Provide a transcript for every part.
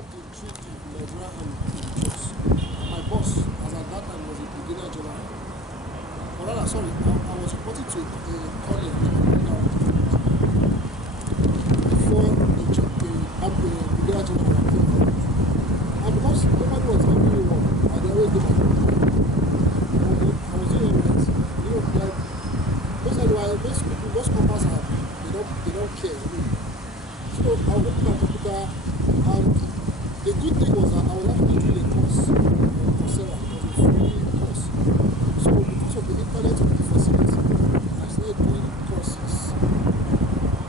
worked in 3D Nigeria and Jos. My boss, as at that time, was a brigadier general. But rather, sorry, I was reporting to a colleague before the brigadier general came. And because nobody was helping me work, I always did my work. I was doing it, like, most people, most compass have, they don't care. So I was looking at computer, and the good thing was that I was actually doing a course on Coursera. It was a free course. So because of the internet and the facility, I started doing courses.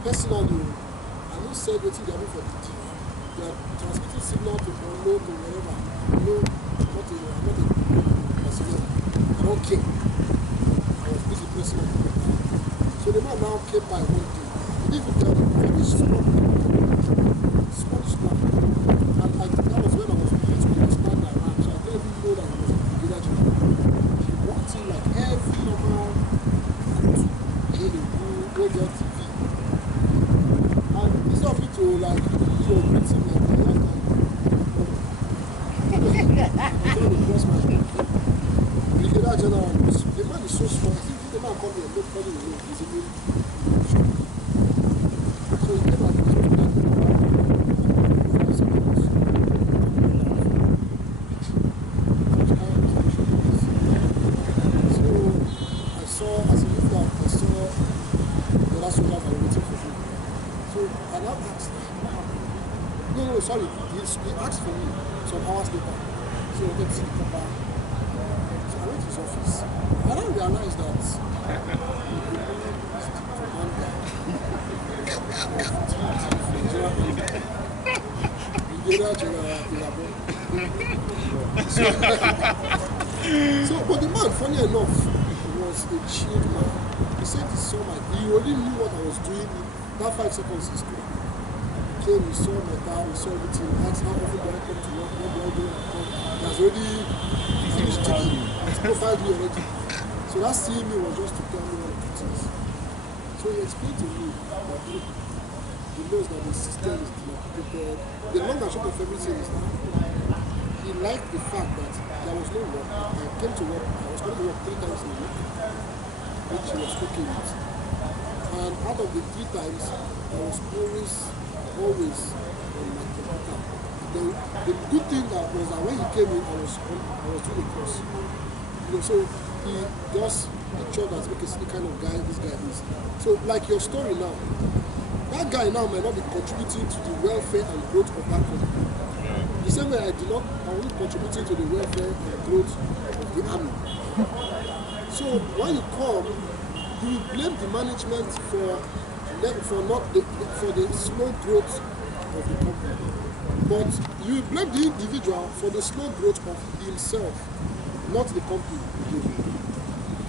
Personally, I don't say anything they are doing for the team. They are transmitting signal to download to wherever. I'm not a person. I don't care. I was busy pressing on the computer. So the man now came by one day. He didn't tell me, very small. And that was when I was beginning to understand my rank. So I didn't even know that I was a brigadier general. He walked in like every normal good go get TV. And instead of me to like, meet him like the last time, I was trying to cross my head. Brigadier general, the man is so small. I think the man come here, nobody will know. He's a good shop. So he came out and told me sorry, he asked for me some hours later. So I get to see the copper. So I went to his office. I don't realize that so, but the man, funny enough, was a chilled man. He said he saw he already knew what I was doing in that 5 seconds he stood. Came, he saw my car, he saw everything, asked how often do I come to work, what do I do? He has already finished checking, he's profiled me already. So that seeing me was just to tell me one of the things. So he explained to me that he knows that the system is dilapidated. The long and short of everything is that he liked the fact that there was no work. I came to work, I was going to work 3 times a week, which he was okay with. And out of the 3 times, I was always on my computer. The good thing that was that when he came in, I was doing a course. So he just pictured that okay, see the kind of guy this guy is. So like your story now, that guy now might not be contributing to the welfare and growth of that company. The same way I wasn't contributing to the welfare and growth of the army. So when you come, you blame the management for the slow growth of the company. But you blame the individual for the slow growth of himself, not the company. Do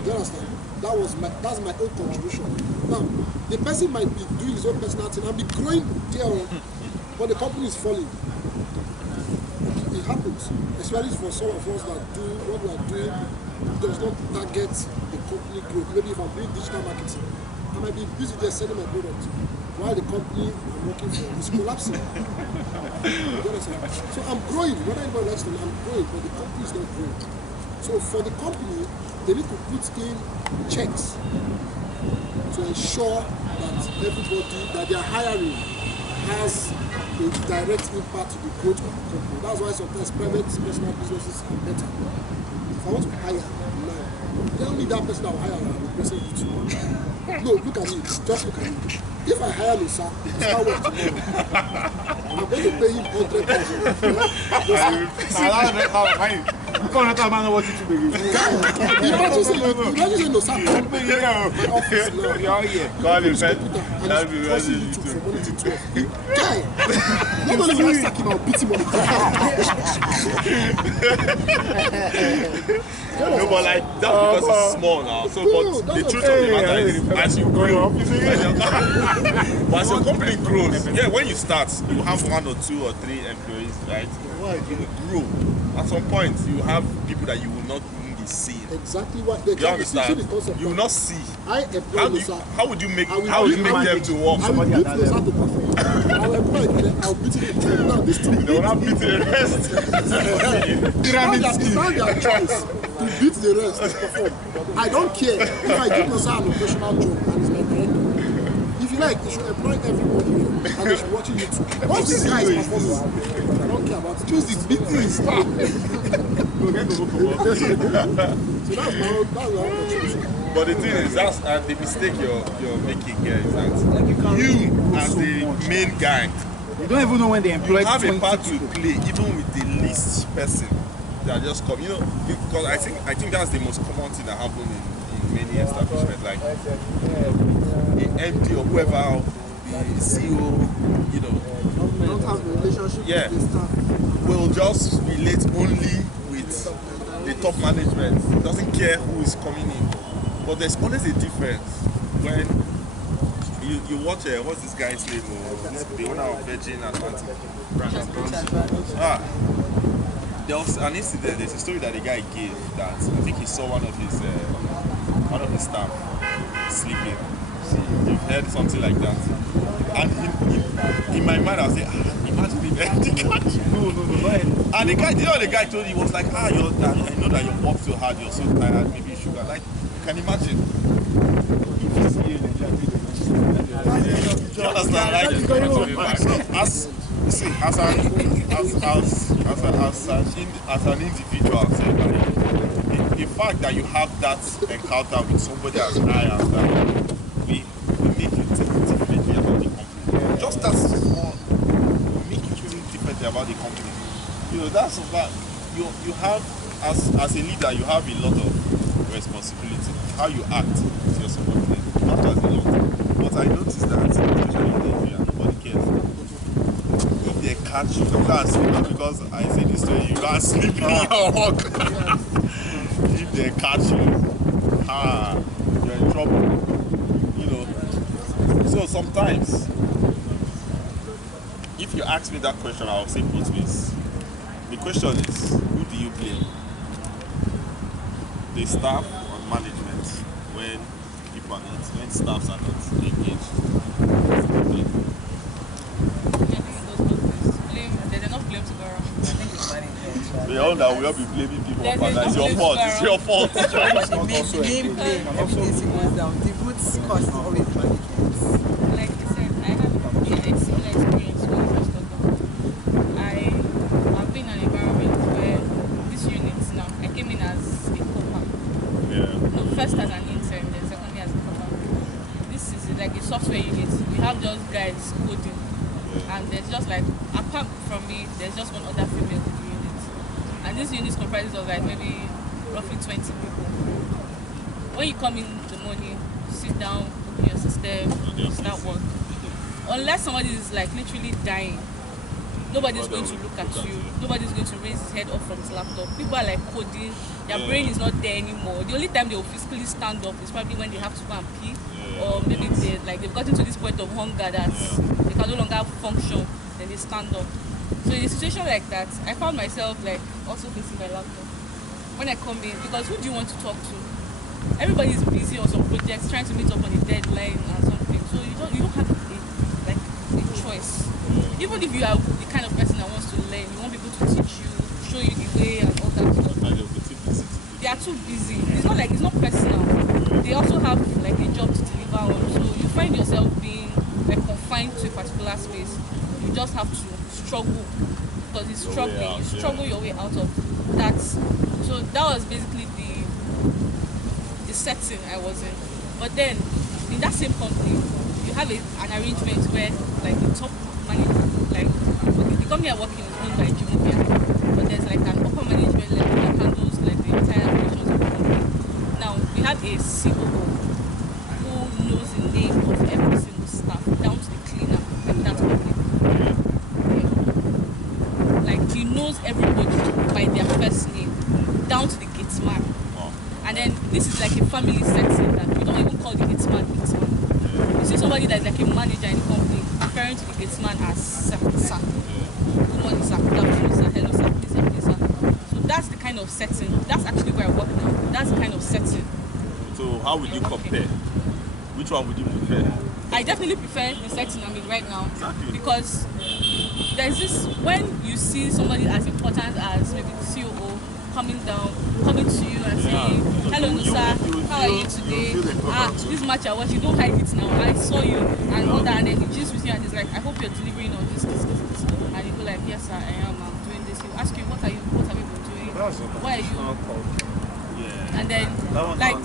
you understand? That's my own contribution. Now, the person might be doing his own personal thing and be growing there, but the company is falling. It happens, especially for some of us that do what we are doing does not target the company growth. Maybe if I'm doing digital marketing, I might be busy there selling my product while the company I'm working for is collapsing. So I'm growing, whether anybody likes me, I'm growing, but the company is not growing. So for the company, they need to put in checks to ensure that everybody that they are hiring has a direct impact to the growth of the company. That's why sometimes private personal businesses are better. If I want to hire now, tell me that person I will hire and the person you do. No, look at me. Just look at me. If I hire me, sir, start work tomorrow. I'm going to pay him 100,000. Come on, man, what you do? Imagine saying no, sir. I'm paying my office now. Call him, man. That'll be ready from Monday to 12. Guy, not only will I sack him, I'll beat him on the ground. No, but like that's because it's small now. So, but the truth of the matter is, as you grow, but as your company grows, yeah, when you start, you have 1 or 2 or 3 employees, right? You grow. At some point, you have people that you will not he's seeing. Exactly what they You understand? You will not see. I employ How would you make them to walk? I will beat Musa to perform. I will employ them. I will beat him. Now this two They will not beat the rest. It's not their choice to beat the rest to perform. I don't care if I give Musa an occasional job and he's my director. If you like, you should employ everybody and they should watch YouTube. Once this guy is performing, I don't care about it. Choose the beating star. So that's my contribution. But the thing is, that's the mistake you're making here is that you, as the main guy, you don't even know when they employ. You have a part to play, even with the least person that just come. You know, because I think that's the most common thing that happens in many establishments, like the MD or whoever, the CEO, you know, don't have a relationship with the staff. Will just relate only with the top management. Doesn't care who is coming in. But there's always a difference when you watch what's this guy's name? The owner of Virgin Atlantic. There was an incident. There's a story that the guy gave that I think he saw one of his staff sleeping. You've heard something like that, and in my mind I was like, imagine if the guy. And the guy told me, he was like, I know that you worked so hard, you're so tired, maybe you should. Like, you can imagine. You understand? Like, as an individual, the fact that you have that encounter with somebody as high as that, we make you think differently about the company. Just as small, make you think differently about the company. You know, that's about you have as a leader, you have a lot of responsibility. How you act with your subordinates, not as a lot. But I noticed that, especially in Nigeria, nobody cares. If they catch you, you can't sleep, because I say this to you, you can't sleep in your work. If they catch you, you're in trouble. You know. So sometimes, if you ask me that question, I'll say both ways. The question is, who do you blame? The staff or management when people are not, when staffs are not engaged? There's enough blame to go around. I think it's management. The all that we all be blaming people up and it's your fault. It's your fault. The main blame of everything goes down. The root cause is always management. Like I said, I have a similar experience when I first got there. I've been in an environment where this unit now, I came in as a copper. Yeah. No, first as an intern, then secondly as a copper. This is like a software unit. We have just guys coding. And there's just like, apart from me, there's just one other female in the unit. And this unit comprises of like maybe roughly 20 people. When you come in the morning, sit down, open your system, start work. Unless somebody is like literally dying, nobody's going to look at you. Nobody's going to raise his head up from his laptop. People are like coding. Their brain is not there anymore. The only time they will physically stand up is probably when they have to go and pee, or maybe they've gotten to this point of hunger that they can no longer function. Then they stand up. So in a situation like that, I found myself like also facing my laptop when I come in, because who do you want to talk to? Everybody is busy on some projects, trying to meet up on a deadline or something. So you don't have a choice. Even if you are the kind of person that wants to learn, you want people to teach you, show you the way and all that stuff. They are too busy. It's not personal. They also have like a job to deliver on. So you find yourself being like confined to a particular space. You just have to struggle, because it's struggling. You struggle your way out of that. So that was basically the setting I was in. But then in that same company, you have an arrangement where like the top manager, like the company I work in is owned by Jumia, but there's like an upper management level that handles like the entire operations of the company. Now we have a COO who knows the name of every single staff down to the cleaner in that company. Like he knows everybody by their first name down to the gate man. And then this is like a family setting that we don't even call the gate man. You see somebody that's like a manager in the company referring to the gate man as sir. Good morning, sir. Good afternoon, sir. Hello, sir. Please, sir. Please, sir. So that's the kind of of setting. That's actually where I work now. That's the kind of setting. So how would you compare? Which one would you prefer? I definitely prefer the setting I'm in right now. Exactly. Because there's this, when you see somebody as important as maybe the COO coming to you and saying, hello Nusa, how are you today? This match I watched, you don't hide it now. I saw you and all that, and then he just with you and he's like, I hope you're delivering on this. And you go like, yes sir, I am, I'm doing this. He'll ask you, what have you been doing? Why are you? And then, like,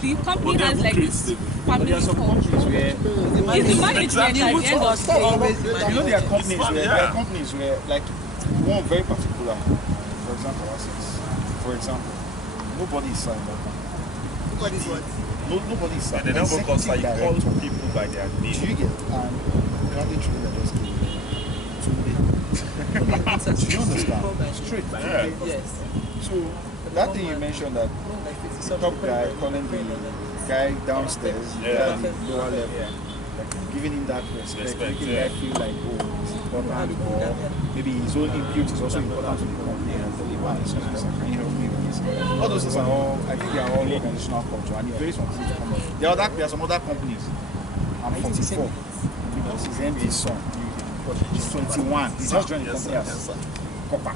the company has like this family culture. It's the management at the end of the day. You know, there are companies where, like, one very particular, for example, nobody is signed up. Nobody's what? Nobody is signed. They never call people by their name. Do you get? And probably true that just give do you understand? Straight. Yeah. Yes. So that thing you mentioned, that top guy calling the guy downstairs, at the lower level, like giving him that respect, making the guy feel like, oh, it's important, or maybe his own input is also important to the company, and the one is can you help me with this? All those things are all, I think they are all organizational culture, and it varies from company to company. There are some other companies. I'm 44, because his MD's son, he's 21, he just joined the company as copper.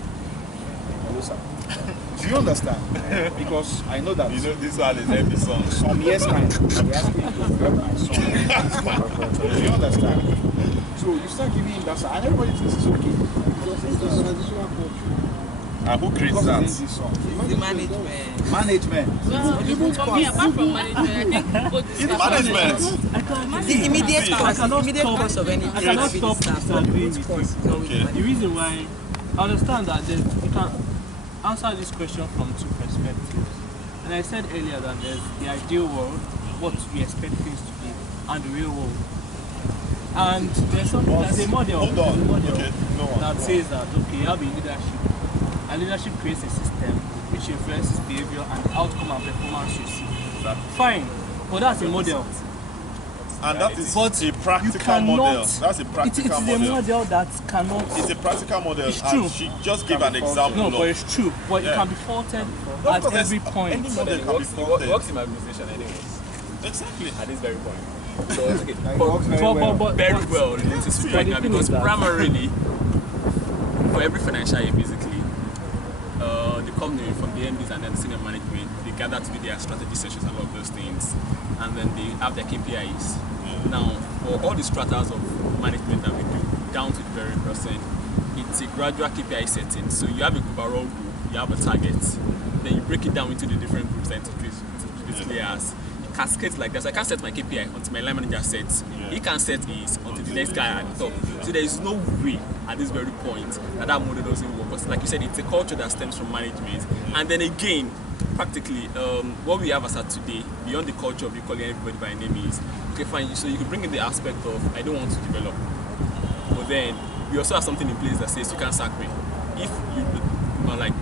Hello, sir. Do you understand? Because I know that. You know, this one is every song. Some years time, they asked me to help my son. Do you understand? So you start giving him that, and everybody thinks it's okay. And who creates that? The management. Management. Well, even for me, apart from management, I think both It's management. The immediate cost of any I cannot stop disagreeing with you. Okay. The reason why I understand that you can answer this question from two perspectives. And I said earlier that there's the ideal world, what we expect things to be, and the real world. And there's a model, that says that, okay, you have a leadership. And leadership creates a system which influences behavior and outcome and performance you see. Fine, but that's a model. And that is But a practical you cannot, model. That's a practical it is model. a model that cannot. It's a practical model. It's true. And she just gave an example. No, but it's true. But it can be faulted at every point. Any model can be It faulted. works in my organization anyways, Exactly. at this very point. So it's okay. But Very well related to right now, thing because is that- primarily for every financial year, basically, the company from the MDs and then the senior management, they gather to do their strategy sessions and all of those things, and then they have their KPIs. Now, for all the stratas of management that we do, down to the very percent, it's a gradual KPI setting. So you have a overall group, you have a target, then you break it down into the different groups and into these layers. It cascades like this. I can't set my KPI until my line manager sets. He can't set his until the next guy at the top. So there is no way at this very point that model doesn't work. Because like you said, it's a culture that stems from management. And then again, practically, what we have as at today, beyond the culture of you calling everybody by name is, okay, fine, so you can bring in the aspect of, I don't want to develop. But then, we also have something in place that says, you can't sack me. If you like,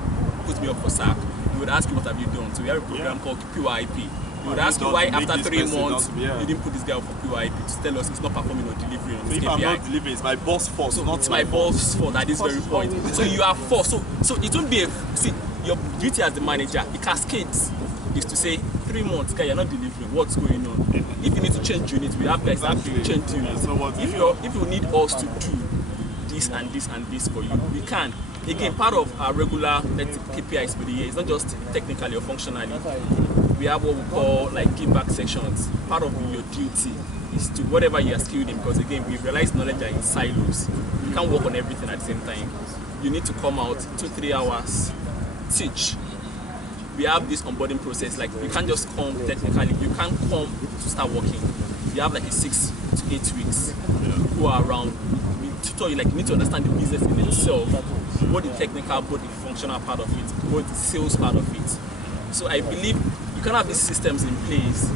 put me up for sack, you would ask you, what have you done? So we have a program called PYP. You would ask you why after 3 months, you didn't put this guy up for PYP to tell us he's not performing or delivering on this If KPI. I'm not delivering, it's my boss' fault. So not it's my boss' fault at this very point. So you are forced. So it won't be your duty as the manager, it cascades, is to say 3 months, guy, you're not delivering. What's going on? If you need to change units, we have guys that have to change units. If you need us to do this and this and this for you, we can. Again, part of our regular KPIs for the year is not just technically or functionally. We have what we call like give back sections. Part of your duty is to whatever you are skilled in, because again, we realize knowledge are in silos. You can't work on everything at the same time. You need to come out 2-3 hours, teach. We have this onboarding process. Like you can't just come technically. You can't come to start working. You have like a 6 to 8 weeks. Go around. We tutor you. Like you need to understand the business in itself, both the technical, both the functional part of it, both the sales part of it. So I believe you can have these systems in place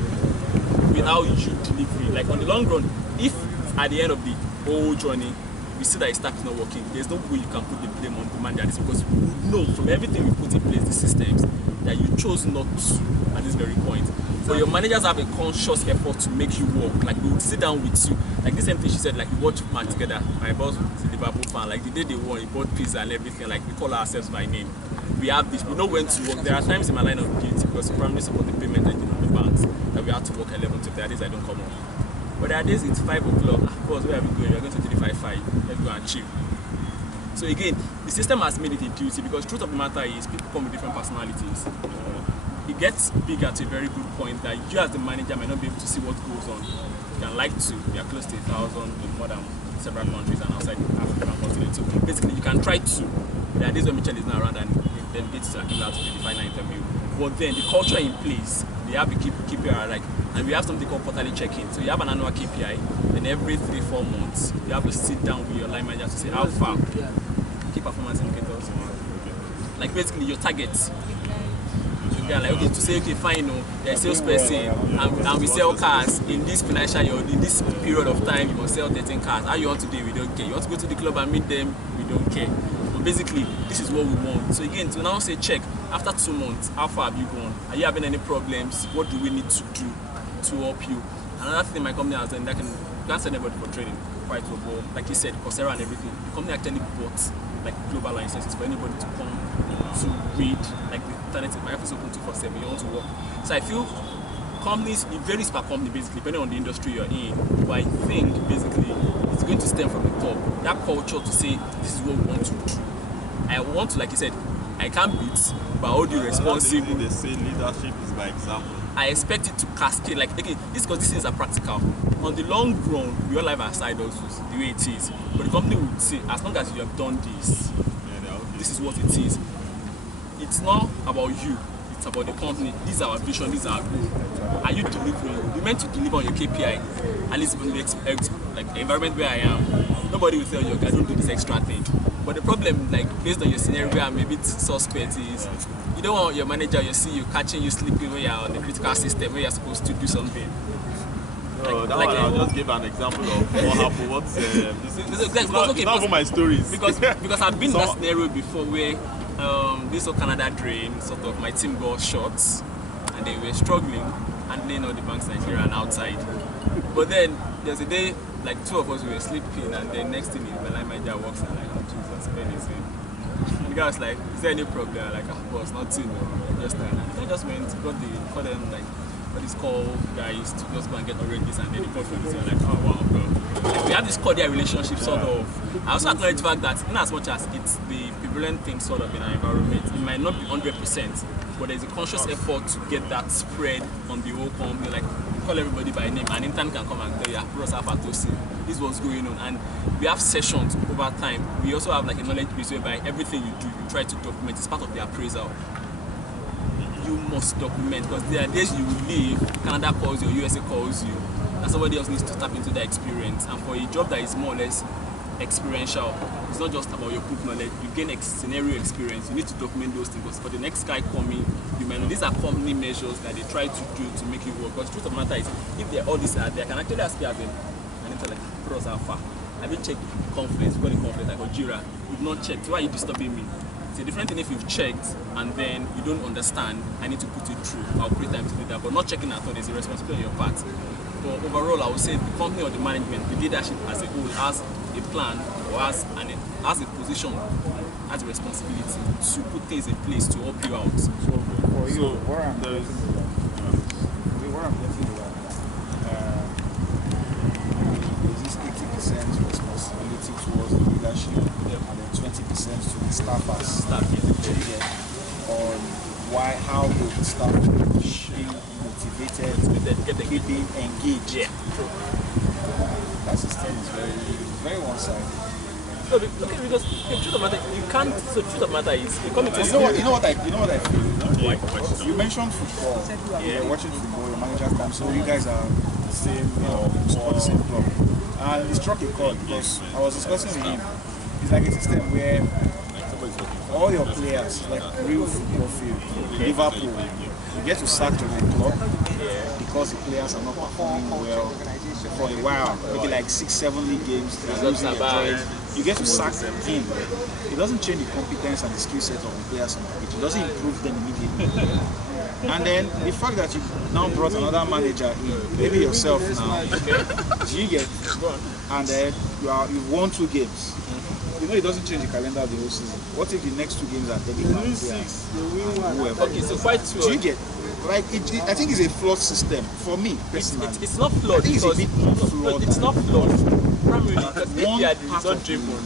without you delivering. Like on the long run, if at the end of the whole journey we see that your staff is not working, there's no way you can put the blame on the manager, because we know from everything we put in place, the systems, that you chose not to at this very point. But your managers have a conscious effort to make you work. Like, we would sit down with you. Like, the same thing she said, like, we watch match together. My boss was a Liverpool fan. Like, the day they won, he bought pizza and everything. Like, we call ourselves by name. We have this. We know when to work. There are times in my line of duty, because we primarily support the payment engine of the banks, that we have to work 11 to 10 days I don't come home. But there are days it's 5 o'clock. Boss, where are we going? We're going to 355. Let's go and chill. So again, the system has made it a duty, because truth of the matter is people come with different personalities. It gets bigger to a very good point that you as the manager might not be able to see what goes on. You can like to, we are close to 1,000 in more than several countries and outside the African continent. So basically you can try to. There are days when Mitchell is not around and then gets to Akila to the final interview. But then the culture in place, they have the KPI, like, and we have something called quarterly check-in. So you have an annual KPI, and every 3-4 months you have to sit down with your line manager to say how far, key performance indicators, like basically your targets. Yeah, like, okay, to say, okay, fine, you're a salesperson and we sell cars in this financial year, in this period of time, you must sell 13 cars. How you want to do it? We don't care. You want to go to the club and meet them? We don't care. But basically, this is what we want. So again, to now say, check, after 2 months, how far have you gone? Are you having any problems? What do we need to do to help you? Another thing my company has done, that you can't send anybody for training, quite well. Like you said, Coursera and everything. The company actually bought like global licenses for anybody to come to read, like the internet. My office is open 247. You want to work. So I feel companies, it varies per company basically, depending on the industry you're in. But I think basically it's going to stem from the top. That culture to say this is what we want to do. I want to, like you said, I can't beat, but I hold you responsible. They say leadership is by example. I expect it to cascade, like, okay, this because these things are practical. On the long run, we all have our side hustles, the way it is. But the company would say, as long as you have done this, this is what it is. It's not about you, it's about the company. This is our vision, this is our goal. Are you delivering? You're meant to deliver on your KPI. At least in the like the environment where I am, nobody will tell you, okay, I don't do this extra thing. But the problem, like, based on your scenario and maybe it's suspect, is you don't want your manager, you see you catching you sleeping when you're on the critical system, where you're supposed to do something. I'll just give an example of what happened. What's it's not even my stories. Because I've been in that scenario before where this whole Canada drain, sort of my team got short and they were struggling handling all the banks in Nigeria and outside. But then there's a day, like 2 of us were sleeping, and then next thing is my line manager walks in, like, oh Jesus, anything. And the guy was like, is there any problem? Like, boss, nothing. Just I just went, called them, like, what is called guys to just go and get oranges and then report for this. Like, oh wow, bro. Like, we have this cordial relationship, sort of. I also acknowledge the fact that, in as much as it's the prevalent thing sort of in our environment, it might not be 100%, but there's a conscious effort to get that spread on the whole company. Like, call everybody by name, and intern can come and tell you, bros, this is what's going on. And we have sessions over time. We also have like a knowledge base whereby everything you do, you try to document. It's part of the appraisal. You must document, because there are days you will leave, Canada calls you, USA calls you, and somebody else needs to tap into that experience. And for a job that is more or less experiential, it's not just about your book knowledge, you gain scenario experience, you need to document those things. Because for the next guy coming, you might know these are company measures that they try to do to make it work. Because the truth of the matter is, if they're all these are there, I can actually ask you as an intern, like, pros are far. Have you checked Confluence? We've got a Confluence, like, or Jira. You've not checked. Why are you disturbing me? It's a different thing if you've checked and then you don't understand. I need to put it through. I'll create time to do that. But not checking at all is a responsibility on your part. But overall, I would say the company or the management, the leadership as a whole, has a plan or has a position, has a responsibility to put things in place to help you out. So for you, where I'm getting is this 80% responsibility towards the leadership, and then 20% to the staff on how the staff being motivated, keeping engaged. Yeah. That system is very one-sided. No, okay, because the truth of the matter, you can't. So the truth of the matter is, you come into you know what I feel. You mentioned football. You're watching football. Your manager comes. So you guys are the same, support the same club. And it struck a chord because I was discussing with him. It's like a system where all your players, like real football field, Liverpool, you get to sack to the club because the players are not performing well. for a while, maybe like 6-7 league games, they're losing their joy. You get to sack him. It doesn't change the competence and the skill set of the players on the pitch. It doesn't improve them immediately. And then the fact that you now brought another manager in, maybe yourself now, you get, and then you've won 2 games. You know, it doesn't change the calendar of the whole season. What if the next 2 games are taken by whoever? Okay, so quite true. Do you get? Like, I think it's a flawed system for me personally. It's not flawed. I think it's a bit flawed. It's not flawed. Primarily because One if you are the part result of driven,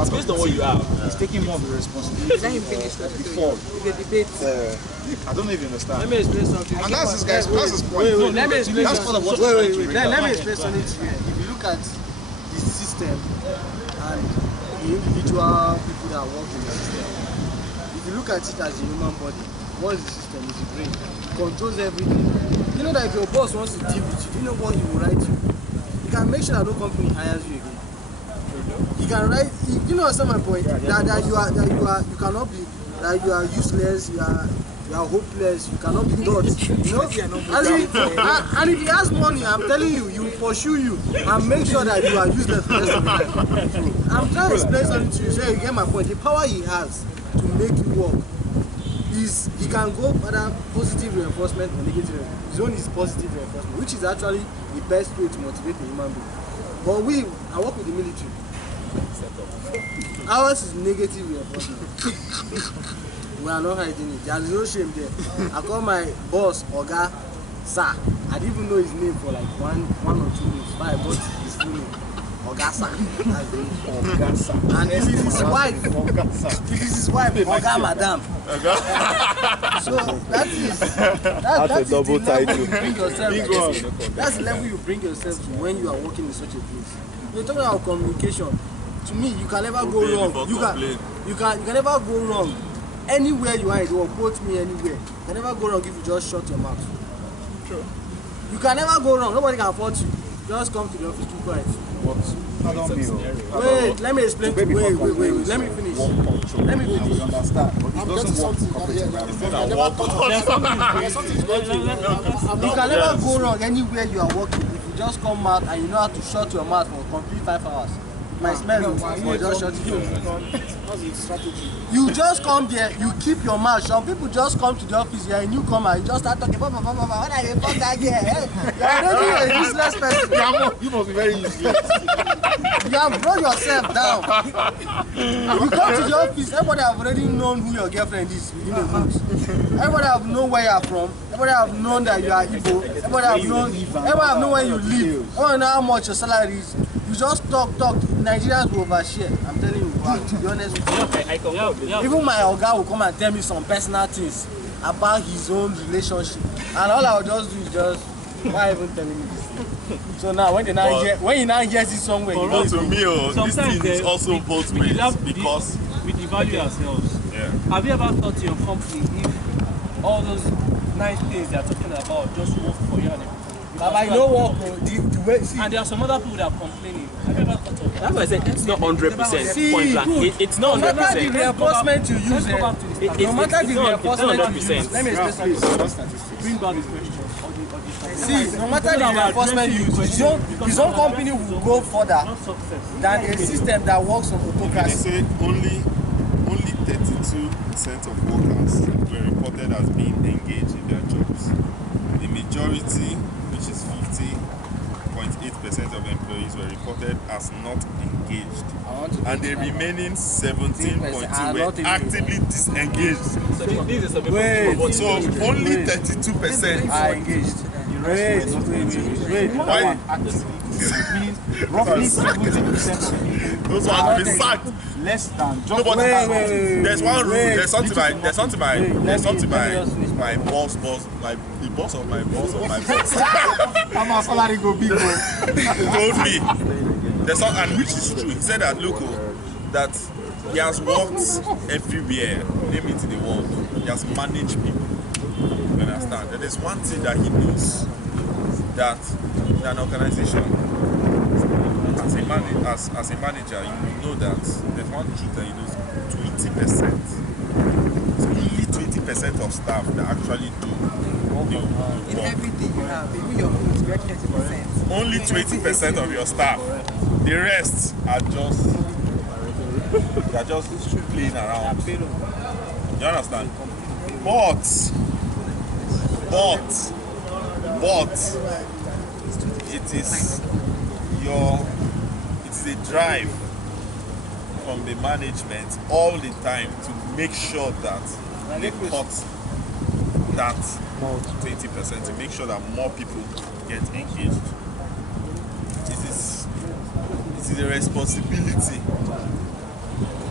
it's based on what you have. He's taking more of the responsibility. Let him finish that. Before. The debate. I don't know if you understand. Let me explain something. And that's his guy's point. Let me explain That's part of what Wait. Let me explain something to you. If you look at the system and the individual people that work in the system, if you look at it as a human body, what is the system? It's the brain. It controls everything. You know that if your boss wants to deal with you, you know what he will write you. You can make sure that no company hires you again. You can write. You know, that's my point. That you cannot be. That you are useless. You are hopeless. You cannot be God. You know. And if he has money, I'm telling you, he will pursue you and make sure that you are useless for the rest of your life. I'm trying to explain something to you, so you get my point. The power he has to make you work is he can go either positive reinforcement or negative reinforcement. His own is positive reinforcement, which is actually the best way to motivate a human being. But I work with the military. Ours is negative reinforcement. We are not hiding it. There is no shame there. I call my boss Oga Sir. I didn't even know his name for like one or 2 weeks. But I got his full name. Oga Sir. That's the name. Oga Sir. And if it's his wife, Oga Madam. So that's a double title. That's the level you bring yourself to when you are working in such a place. You're talking about communication. To me, you can never go wrong. You can never go wrong. Anywhere you are in the world, quote me anywhere. You can never go wrong if you just shut your mouth. True. You can never go wrong. Nobody can fault you. Just come to the office, keep quiet. Wait, let me explain to you. Wait. Let me finish. You understand? I'm getting something here. I never thought You can never go wrong anywhere you are working. If you just come out and you know how to shut your mouth for complete 5 hours. My smell will just shut it. You just come there, you keep your mouth. Some people just come to the office here, a newcomer, you just start talking. What are you fuck that girl? You're already a useless person. You must be very useless. You have brought yourself down. You come to the office, everybody have already known who your girlfriend is within a month. Everybody have known where you are from. Everybody have known that you are Igbo. Everybody have known where you live. Everybody know how much your salary is. You just talk. Nigerians will overshare. I'm telling you, to be honest with you. Even my Oga will come and tell me some personal things about his own relationship. And all I will just do is just, why even telling me this? So now, when you now hear it somewhere, you know to me, this thing is also both ways because we devalue ourselves. Yeah. Have you ever thought in your company if all those nice things they are talking about just work for you? Baba, you know what? The way, see, and there are some other people that are complaining. Have you ever thought of that? That's why I said it's not 100% point blank. It's not 100%. No matter the reinforcement you use, no matter the reinforcement you use, let me explain something. Bring back the question. See, no matter the reinforcement you use, his own company will go further than a system that works on autocracy. They say only 32% of workers were reported as being engaged in their jobs. The majority, which is 50.8% of employees, were reported as not engaged, and the remaining 17.2% were actively disengaged. So this is so only 32% are engaged. Wait. Why? Roughly 70% of people. Those ones will be sacked. Less than just There's one rule. There's something my boss, the boss of my boss. How much salary go big? Told me. There's some, and which is true. He said that that he has worked everywhere, name it in the world. He has managed people. You understand? There is one thing that he knows, that in an organization, as a manager, you know that there's one truth that he knows: 20%. It's only 20% of of staff that actually do the In work. everything you have, even your food, you get 30%. Only 20% of your staff. The rest are just playing around. You understand? But it is a drive from the management all the time to make sure that they cut that 20%, to make sure that more people get engaged. It is a responsibility,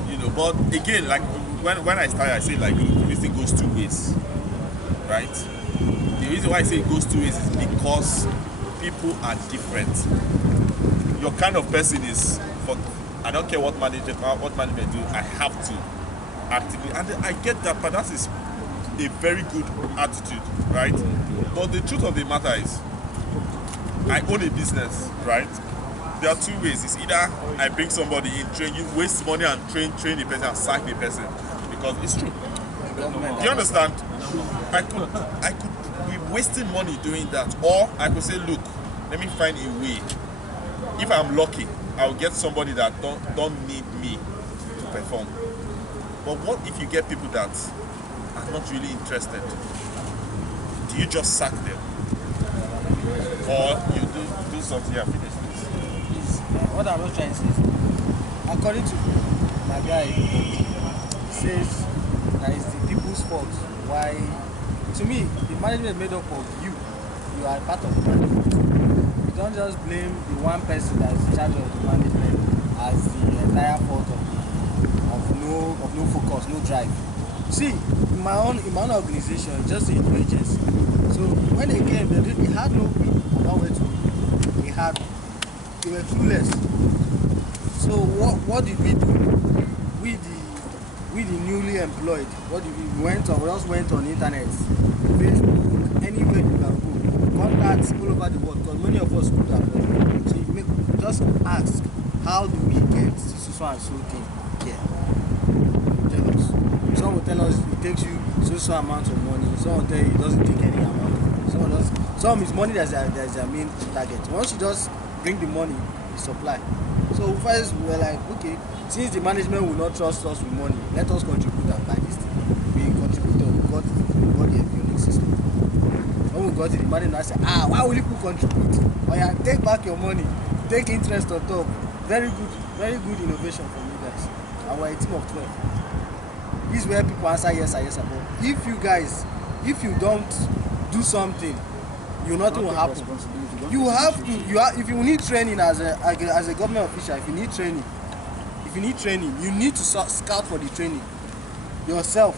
you know. But again, like when I started, I say like this thing goes two ways, right? The reason why I say it goes two ways is because people are different. Your kind of person is, I don't care what management do, I have to actively, and I get that, but that is a very good attitude, right? But the truth of the matter is, I own a business, right? There are two ways. It's either I bring somebody in, train you, waste money and train the person and sack the person, because it's true. Do you understand? I could be wasting money doing that, or I could say, look, let me find a way. If I'm lucky, I'll get somebody that don't need me to perform. But what if you get people that are not really interested? Do you just sack them? Or you do something? Yeah, finish this. What I'm not trying to say is, according to my guy, he says that it's the people's fault. Why? To me, the management is made up of you. You are part of the management. You don't just blame the one person that is in charge of the management as the entire fault of no focus, no drive. See, in my own organization, it's just an agency. So when they came, they had no clue about where to go. They were clueless. So what did we do? We the newly employed, what did we just went on the internet, Facebook, anywhere you can go, contacts all over the world, because many of us could have done. So you just ask, how do we get so and so thing here? Tell us. Some will tell us it takes you so amount of money. Some will tell you it doesn't take any amount. Some is money that's their main target. Once you just bring the money, you supply. So first we were like, okay, since the management will not trust us with money, let us contribute and buy this thing. We contributed, we got the avionics system. When we got it, the management said, why will you contribute? Oh yeah, take back your money, take interest on top. Very good innovation from you guys. And we're a team of 12. This is where people answer yes or yes. But if you don't do something, nothing will happen. You have to. If you need training as a government official, if you need training, you need to scout for the training yourself,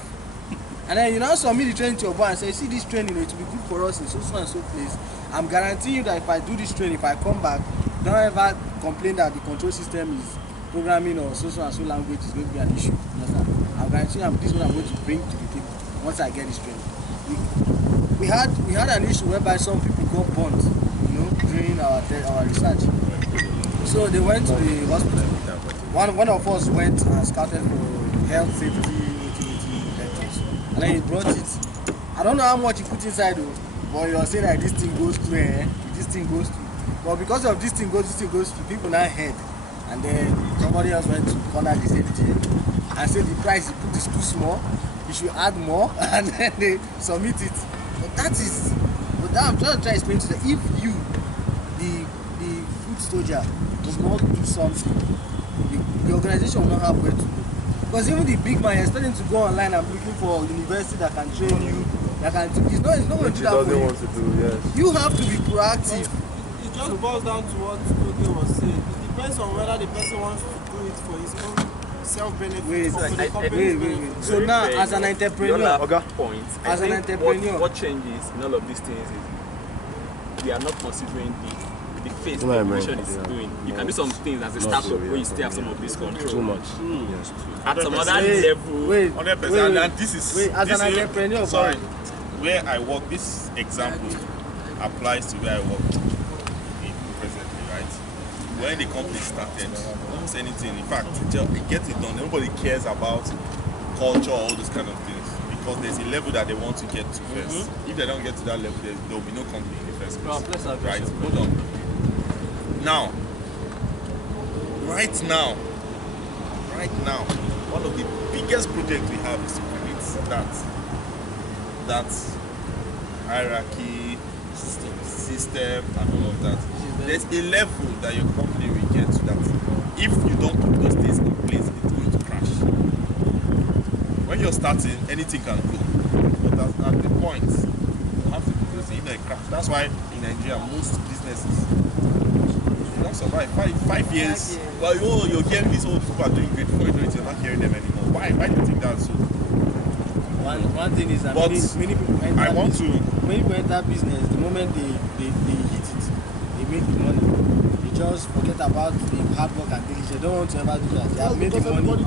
and then you now submit the training to your boss and say, see, this training, it will be good for us in so and so place. I'm guaranteeing you that if I do this training, if I come back, don't ever complain that the control system is programming or so and so language is going to be an issue. I'm guaranteeing this is what I'm going to bring to the table once I get this training. We had an issue whereby some people got burnt, during our research. So they went to the hospital. One of us went and scouted for health, safety, utility vectors. And then he brought it. I don't know how much he put inside though, but he was saying that this thing goes through, this thing goes through. But because of this thing goes through, people now heard. And then somebody else went to corner the safety and said the price he put is too small, he should add more, and then they submit it. But I'm trying to explain to them, if you, the food soldier, does not do something, the organization will not have where to go. Because even the big man is starting to go online and looking for university that can train you, that can. It's not going to do that for you. Want to do, yes. You have to be proactive. It just boils down to what Oge was saying. It depends on whether the person wants to do it for his own self-benefit. Wait. So now, as an entrepreneur, what changes in all of these things is we are not considering the phase the organization is doing. You can do some things as a startup where you still have some of this control. Too much. Yes. At some other level. 100%. And this is as an entrepreneur. Sorry, where I work, this example applies to where I work presently, right? When the company started, almost anything, in fact, get it done. Nobody cares about culture, all those kind of things. The because there's a level that they want to get to first. If they don't get to that level, there will be no company in the first place. Right? Hold on. Now, right now, one of the biggest projects we have is to create that hierarchy system and all of that. There's a level that your company will get to that if you don't put those things in place, it's going to crash. When you're starting, anything can go. But at the point, you have to do those things in a crash. That's why in Nigeria, most businesses they don't survive. 5 years. Well, you're hearing these old people are doing great for it, you're not hearing them anymore. Why do you think that's so? One thing is that But many people enter many people enter business, the moment they hit it, they make the money. They just forget about the hard work and diligence. They don't want to ever do that. They have made the money.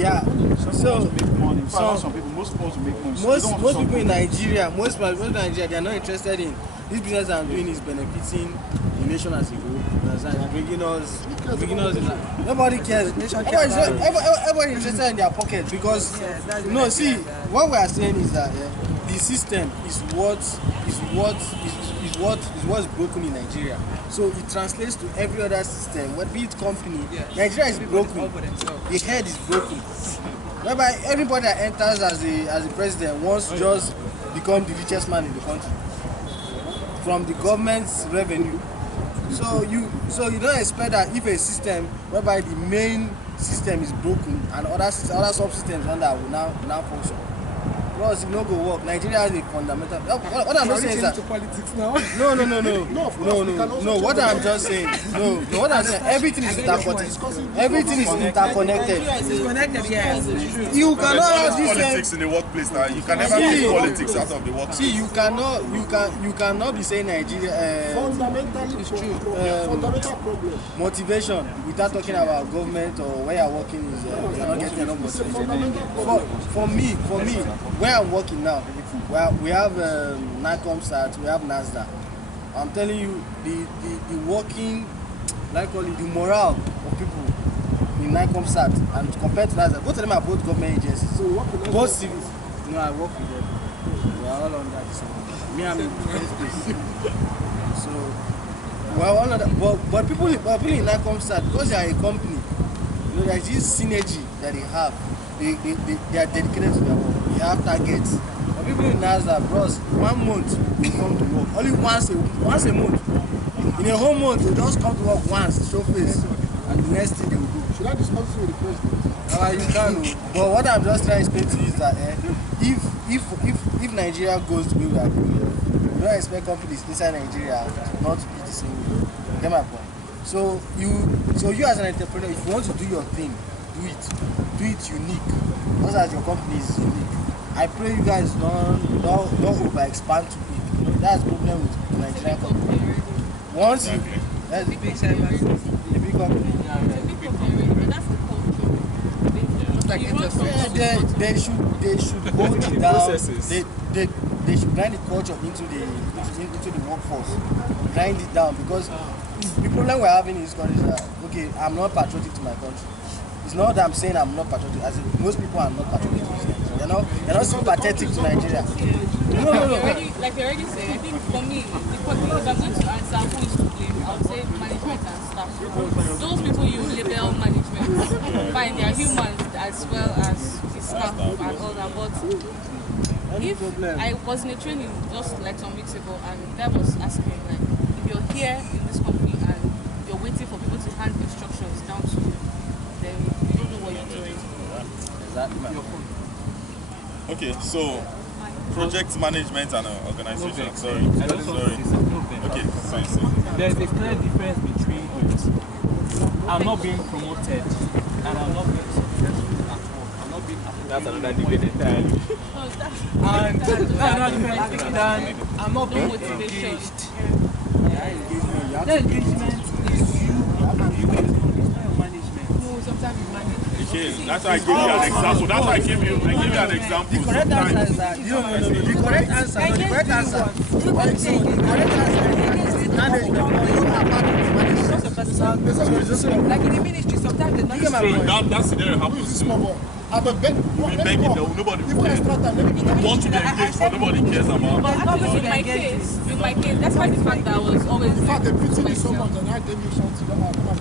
Yeah. Some people want to make money. Some people, most people want to make money. Most people in Nigeria, most people in Nigeria, they are not interested in this business I'm doing is benefiting the nation as a whole. Bringing us nobody cares. Everybody interested in their pocket because what we are saying is that the system is what's broken in Nigeria. So it translates to every other system. What be it company, Nigeria is broken. The head is broken. Whereby everybody that enters as a president wants to just become the richest man in the country from the government's revenue. So you don't expect that if a system whereby the main system is broken and other subsystems under will now function. Plus, it no go work. Nigeria has a fundamental. What I'm just saying is that politics now. No. What I'm just saying, what I'm saying, everything is interconnected. Everything is interconnected. You cannot have this politics in the workplace now. You can never take politics out of the workplace. See, you cannot be saying Nigeria. Fundamentally, it's true. Fundamental problem. Motivation without talking about government or where you're working is you're not getting enough motivation. For me, where I'm working now, we have NICOMSAT, we have NASDAQ. I'm telling you, the working, the morale of people in NICOMSAT and compared to NASDAQ, both of them are both government agencies. So you work with both civil. No, I work with them. We are all on that. Me, I'm in defense space. So we are all on that. But people in NICOMSAT, because they are a company, there's this synergy that they have. They are dedicated to their work. They have targets. But people in NASDAQ, bros, 1 month they come to work. Only once a month. In a whole month, they just come to work once, show face, and the next thing they will do. Should I discuss with the president? You can. But what I'm just trying to explain to you is that if Nigeria goes the way we are going, we don't expect companies inside Nigeria not to be the same way. Get my point? So you as an entrepreneur, if you want to do your thing, do it unique. Just as your company is unique. I pray you guys don't over-expand too big. That's the problem with Nigerian company. Once you that's the big company. The big company. They should hold it down. They should grind the culture into the workforce. Grind it down because the problem we're having in this country is that I'm not patriotic to my country. It's not that I'm saying I'm not patriotic, as in most people are not patriotic to Nigeria. They're not sympathetic to Nigeria. No. Like you already said, I think for me, if I'm going to answer who is to blame, I would say management and staff. Those people you label management, fine, they are humans as well as the staff and all that. But if I was in a training just like some weeks ago, and that was asking, like, if you're here in this company and you're waiting for people to hand instructions down to you, then you don't know what you're doing. Exactly. Okay, so project management and organization. Sorry. Okay, sorry. There's a clear difference between I'm not being promoted and I'm not being successful at work. I'm not being affiliated. That's another debate entirely. And I'm not being engaged. The engagement is you management. No, sometimes you manage. Okay, that's why I gave you an example. That's why I gave you an example. The correct answer is that the correct answer is management. You are part of the management. Like in the ministry, sometimes they not That scenario happens. At the bed, You'll be begging them, nobody will even care. extra time, let me You want to be engaged, but nobody cares about But it. actually, in my case, that's why the fact that I was always In fact, they pity me myself. so much and I tell you something that I